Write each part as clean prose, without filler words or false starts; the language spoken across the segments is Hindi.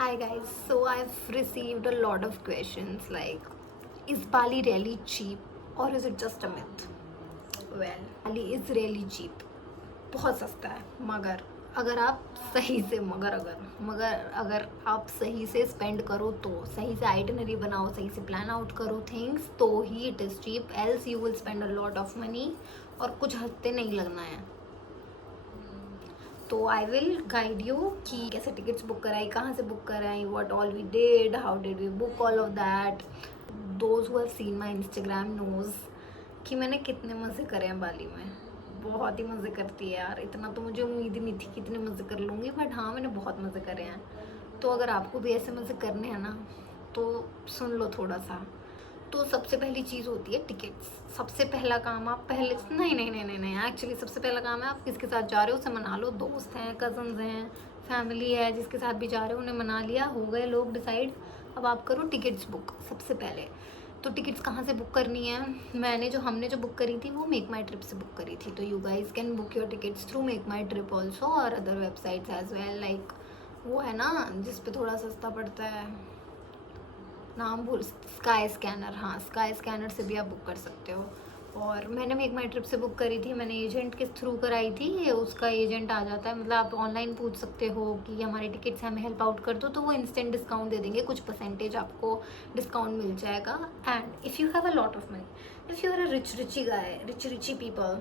Hi guys, so I've received a lot of questions like, is Bali really cheap or is it just a myth? Well, Bali is really cheap. बहुत सस्ता है, मगर अगर आप सही से मगर आप सही से स्पेंड करो तो सही से आइटनरी बनाओ, सही से प्लान आउट करो थिंग्स, तो ही it is cheap. Else you will spend a lot of money और कुछ हफ्ते नहीं लगना है. तो आई विल गाइड यू कि कैसे टिकट्स बुक कराई, कहाँ से बुक कराई, what all we did, how did we book all of that. Those who have seen my Instagram knows कि मैंने कितने मज़े करे हैं बाली में. बहुत ही मज़े करती है यार. इतना तो मुझे उम्मीद ही नहीं थी कि इतने मज़े कर लूँगी, बट हाँ मैंने बहुत मज़े करे हैं. तो अगर आपको भी ऐसे मज़े करने हैं ना तो सुन लो थोड़ा सा. तो सबसे पहली चीज़ होती है टिकट्स. सबसे पहला काम आप पहले नहीं एक्चुअली सबसे पहला काम है आप किसके साथ जा रहे हो उसे मना लो. दोस्त हैं, कज़न्स हैं, फैमिली है, जिसके साथ भी जा रहे हो उन्हें मना लिया, हो गए लोग डिसाइड. अब आप करो टिकट्स बुक सबसे पहले. तो टिकट्स कहाँ से बुक करनी है? हमने जो बुक करी थी वो मेक माई ट्रिप से बुक करी थी. तो you guys can book your tickets through make my trip also और other websites as well. Like वो है ना जिस पे थोड़ा सस्ता पड़ता है, नाम भूल, स्काई स्कैनर. हाँ, स्काई स्कैनर से भी आप बुक कर सकते हो. और मैंने मेक माई ट्रिप से बुक करी थी, मैंने एजेंट के थ्रू कराई थी. उसका एजेंट आ जाता है, मतलब आप ऑनलाइन पूछ सकते हो कि हमारी टिकट्स हमें हेल्प आउट कर दो, तो वो इंस्टेंट डिस्काउंट दे देंगे. कुछ परसेंटेज आपको डिस्काउंट मिल जाएगा. And if you have a lot of money, if you are a richie guy, richie people,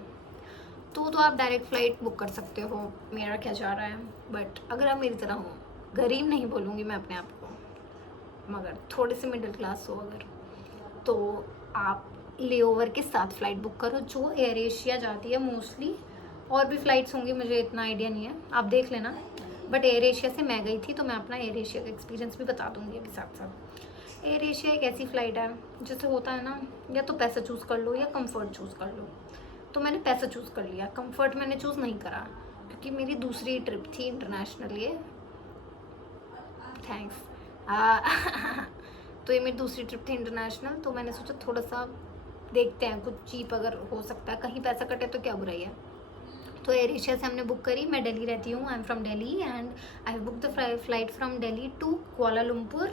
तो आप डायरेक्ट फ़्लाइट बुक कर सकते हो. मेरा क्या जा रहा है. बट अगर आप मेरी तरह हो, गरीब नहीं बोलूँगी मैं अपने आप को, मगर थोड़े से मिडिल क्लास हो अगर, तो आप लेओवर के साथ फ़्लाइट बुक करो जो एयर एशिया जाती है मोस्टली. और भी फ़्लाइट्स होंगी, मुझे इतना आइडिया नहीं है, आप देख लेना. बट एयर एशिया से मैं गई थी तो मैं अपना एयर एशिया का एक्सपीरियंस भी बता दूंगी अभी साथ साथ. एयर एशिया एक ऐसी फ़्लाइट है जैसे होता है ना, या तो पैसा चूज़ कर लो या कंफर्ट चूज़ कर लो. तो मैंने पैसा चूज़ कर लिया, कंफर्ट मैंने चूज़ नहीं करा क्योंकि मेरी दूसरी ट्रिप थी इंटरनेशनल. ये थैंक्स. तो ये मेरी दूसरी ट्रिप थी इंटरनेशनल, तो मैंने सोचा थोड़ा सा देखते हैं कुछ चीप अगर हो सकता है, कहीं पैसा कटे तो क्या बुराई है. तो एयर एशिया से हमने बुक करी. मैं दिल्ली रहती हूँ, I am from Delhi and I have book the flight from Delhi to Kuala Lumpur,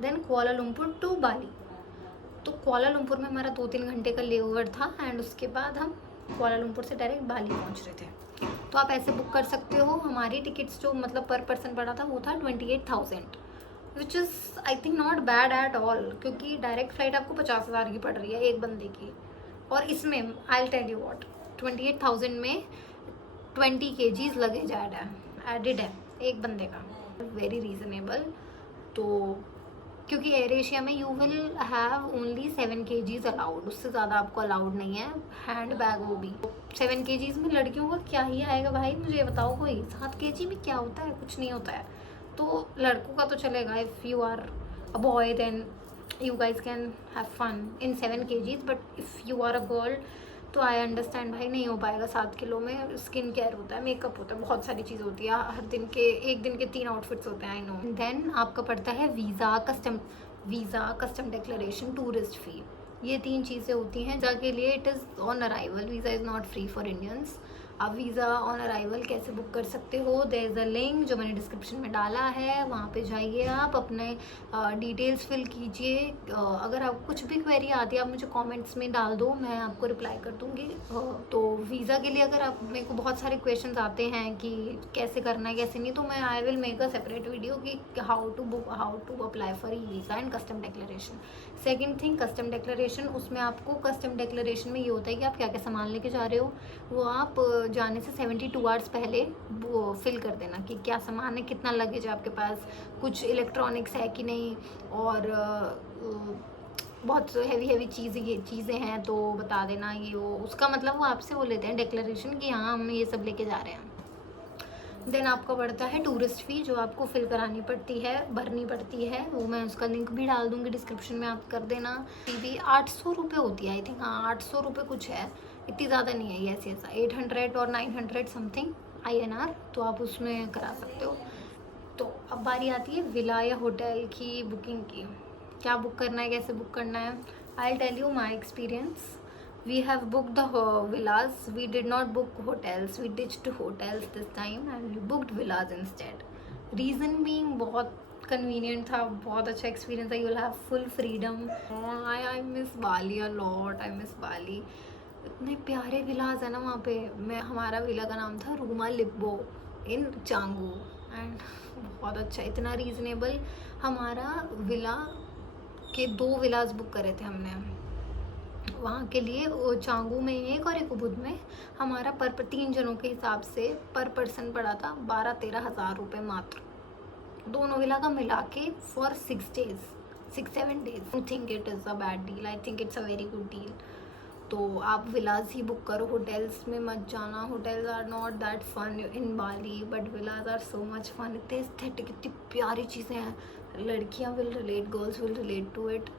then Kuala Lumpur to Bali. तो कुआलालंपुर में हमारा 2-3 घंटे का ले ओवर था एंड उसके बाद हम कुआलालंपुर से डायरेक्ट बाली पहुँच रहे थे. तो आप ऐसे बुक कर सकते हो. हमारी टिकट्स जो मतलब पर पर्सन पड़ा था वो था 28,000, which is I think not bad at all, क्योंकि डायरेक्ट फ्लाइट आपको 50,000 की पड़ रही है एक बंदे की. और इसमें I will tell you what, 28,000 में 20 kgs लगेज एडेड है एक बंदे का. Very reasonable. तो क्योंकि एयर एशिया में you will have only 7 kgs allowed, उससे ज़्यादा आपको अलाउड नहीं है. हैंड बैग वो भी 7 kgs में लड़कियों का क्या ही आएगा भाई, मुझे ये बताओ. कोई 7 kg में क्या होता है, कुछ नहीं होता है. तो लड़कों का तो चलेगा, if you are a boy then you guys can have fun in 7 kgs. But if you are a girl तो आई अंडरस्टैंड भाई, नहीं हो पाएगा. 7 किलो में स्किन केयर होता है, मेकअप होता है, बहुत सारी चीज़ होती है. हर दिन के एक दिन के 3 आउटफिट्स होते हैं, आई नो. देन आपका पड़ता है वीज़ा, कस्टम डिक्लेरेशन, टूरिस्ट फ़ी. ये 3 चीज़ें होती हैं जाके लिए. It is on arrival, visa is not free for Indians. आप वीज़ा ऑन अराइवल कैसे बुक कर सकते हो? देयर इज़ अ लिंक जो मैंने डिस्क्रिप्शन में डाला है, वहाँ पे जाइए, आप अपने डिटेल्स फिल कीजिए. अगर आप कुछ भी क्वेरी आती है आप मुझे कमेंट्स में डाल दो, मैं आपको रिप्लाई कर दूँगी. तो वीज़ा के लिए अगर आप, मेरे को बहुत सारे क्वेश्चंस आते हैं कि कैसे करना है कैसे नहीं, तो मैं I will make a separate video कि how to apply for e visa and custom declaration. Second thing, custom declaration. उसमें आपको कस्टम डिक्लेरेशन में ये होता है कि आप क्या क्या सामान लेके जा रहे हो, वो आप जाने से 72 आवर्स पहले वो फिल कर देना कि क्या सामान है, कितना लगेज है आपके पास, कुछ इलेक्ट्रॉनिक्स है कि नहीं, और बहुत हैवी चीज़ें हैं तो बता देना. ये वो उसका मतलब वो आपसे वो लेते हैं डिक्लेरेशन कि हाँ हम ये सब लेके जा रहे हैं. देन आपका बढ़ता है टूरिस्ट फ़ी जो आपको फिल करानी पड़ती है, भरनी पड़ती है. वो मैं उसका लिंक भी डाल दूँगी डिस्क्रिप्शन में, आप कर देना. फ़ी भी 800 रुपये होती है आई थिंक. हाँ 800 रुपये कुछ है, इतनी ज़्यादा नहीं है. यस 800 और 900 समथिंग INR, तो आप उसमें करा सकते हो. तो अब बारी आती है विला या होटल की बुकिंग की. क्या बुक करना है, कैसे बुक करना है? I will tell you my experience. We have booked the villas. We did not book hotels. We ditched hotels this time and we booked villas instead. Reason being बहुत कन्वीनियंट था, बहुत अच्छा एक्सपीरियंस था. You will have full freedom. I miss Bali a lot. I miss Bali. इतने प्यारे विलाज है ना वहाँ पे. हमारा विला का नाम था रूमा लिब्बो इन चांगू. एंड बहुत अच्छा, इतना रीज़नेबल. हमारा विला के 2 विलाज बुक करे थे हमने वहाँ के लिए. वो चांगू में एक और एक उबुद में. हमारा पर 3 जनों के हिसाब से पर पर्सन पड़ा था 12-13 हज़ार रुपये मात्र, दोनों विला का मिला के for 6-7 days. I think it is a bad deal. I think it's a very good deal. तो आप विलाज ही बुक करो, होटल्स में मत जाना. Hotels are not that fun in Bali, but villas are so much fun. इतने एस्थेटिक, इतनी प्यारी चीज़ें हैं. लड़कियां will relate, girls will relate to it.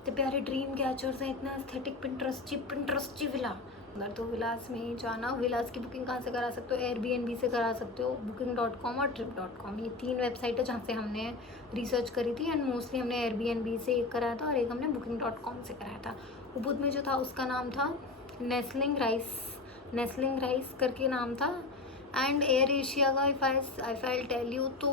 इतने प्यारे ड्रीम कैचर्स हैं, इतना एस्थेटिक पिंटरेस्टी विला. अगर तो विलास में ही जाना. विलास की बुकिंग कहाँ से करा सकते हो? एयरबीएनबी से करा सकते हो, booking.com और trip.com. ये 3 वेबसाइट है जहाँ से हमने रिसर्च करी थी. एंड मोस्टली हमने एयरबीएनबी से एक कराया था और एक हमने booking.com से कराया था. उबुद में जो था उसका नाम था नेस्लिंग राइस करके नाम था. एंड एयर एशिया का इफ़ आई टेल यू, तो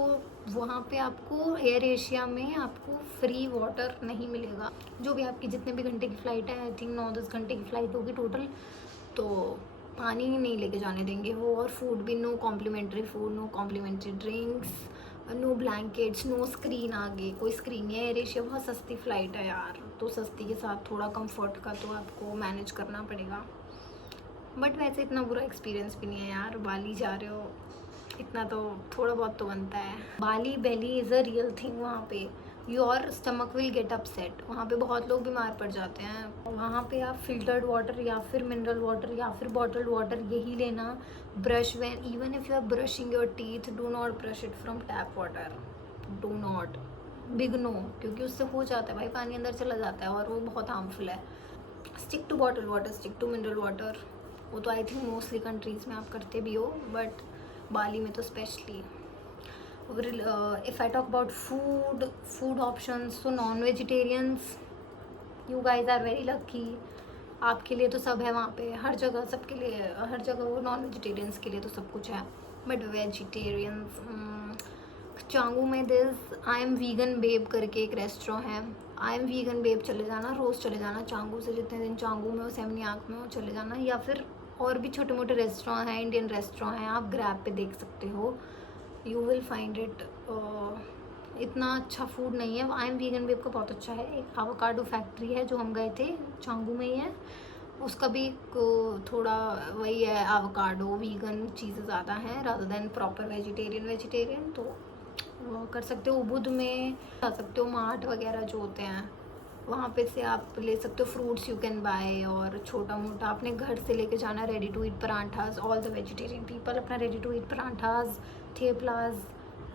वहाँ पे आपको एयर एशिया में आपको फ्री वाटर नहीं मिलेगा. जो भी आपकी जितने भी घंटे की फ़्लाइट है, आई थिंक 9-10 घंटे की फ़्लाइट होगी टोटल, तो पानी ही नहीं लेके जाने देंगे वो. और फूड भी no complimentary food, no complimentary drinks, no blankets, no screen. आगे कोई स्क्रीन नहीं है. एयर एशिया बहुत सस्ती फ़्लाइट है यार, तो सस्ती के साथ थोड़ा कंफर्ट का तो आपको मैनेज करना पड़ेगा. बट वैसे इतना बुरा एक्सपीरियंस भी नहीं है यार. बाली जा रहे हो, इतना तो थोड़ा बहुत तो बनता है. बाली बेली इज़ अ रियल थिंग. वहाँ पे your stomach will get upset. वहाँ पे बहुत लोग बीमार पड़ जाते हैं. वहाँ पे आप फिल्टर्ड वाटर या फिर मिनरल वाटर या फिर बॉटल्ड वाटर यही लेना. Brush when even if you are brushing your teeth, do not brush it from tap water. Do not, big no, क्योंकि उससे हो जाता है भाई, पानी अंदर चला जाता है और वो बहुत हार्मफुल है. Stick to bottle water, stick to mineral water. वो तो आई थिंक मोस्टली कंट्रीज़ में आप करते भी हो, बट बाली में तो specially. If I talk about food options, तो non vegetarians, you guys are very lucky. आपके लिए तो सब है वहाँ पे, हर जगह सबके लिए, हर जगह वो नॉन वेजिटेरियंस के लिए तो सब कुछ है. बट वेजिटेरियंस, चांगू में this I am vegan babe करके एक रेस्टोरेंट है. आई एम वीगन बेब चले जाना, रोज़ चले जाना चांगू से. जितने दिन चांगू में हो, सेमनियाक में हो, चले जाना. या फिर और भी छोटे मोटे रेस्टोरेंट हैं, इंडियन रेस्टोरेंट हैं, आप ग्रैब पे देख सकते हो. You will find it. इतना अच्छा फूड नहीं है. आई एम वीगन बेब का बहुत अच्छा है. एक एवोकाडो फैक्ट्री है जो हम गए थे, चांगू में ही है. उसका भी थोड़ा वही है, एवोकाडो वीगन चीज़ें ज़्यादा हैं रादर देन प्रॉपर वेजिटेरियन. तो वो कर सकते हो. उबुद में जा सकते हो. मार्ट वगैरह जो होते हैं वहाँ पे से आप ले सकते हो. Fruits you can buy. और छोटा मोटा अपने घर से लेके जाना ready to eat parathas. All the vegetarian people अपना ready to eat parathas, theplas,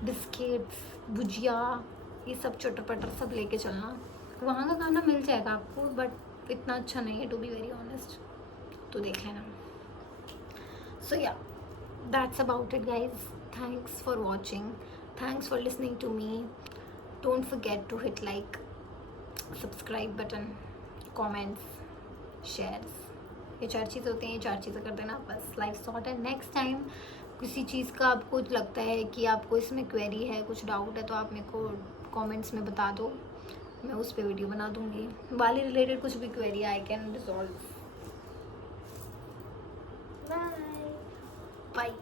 biscuits, bhujia, ये सब चटर पटर सब लेके चलना. वहाँ का खाना मिल जाएगा आपको, बट इतना अच्छा नहीं है टू बी वेरी ऑनेस्ट. तो देख लेना. सो या, that's about it guys. Thanks for watching. Thanks for listening to me. Don't forget to hit like, subscribe button, comments, shares. ये 4 चीज़ होते हैं. ये 4 चीज़ें कर देना, बस लाइफ सॉर्ट है. नेक्स्ट टाइम किसी चीज़ का आपको लगता है कि आपको इसमें क्वेरी है, कुछ डाउट है, तो आप मेरे को कमेंट्स में बता दो. मैं उस पर वीडियो बना दूँगी. बाली रिलेटेड कुछ भी query I can resolve. Bye.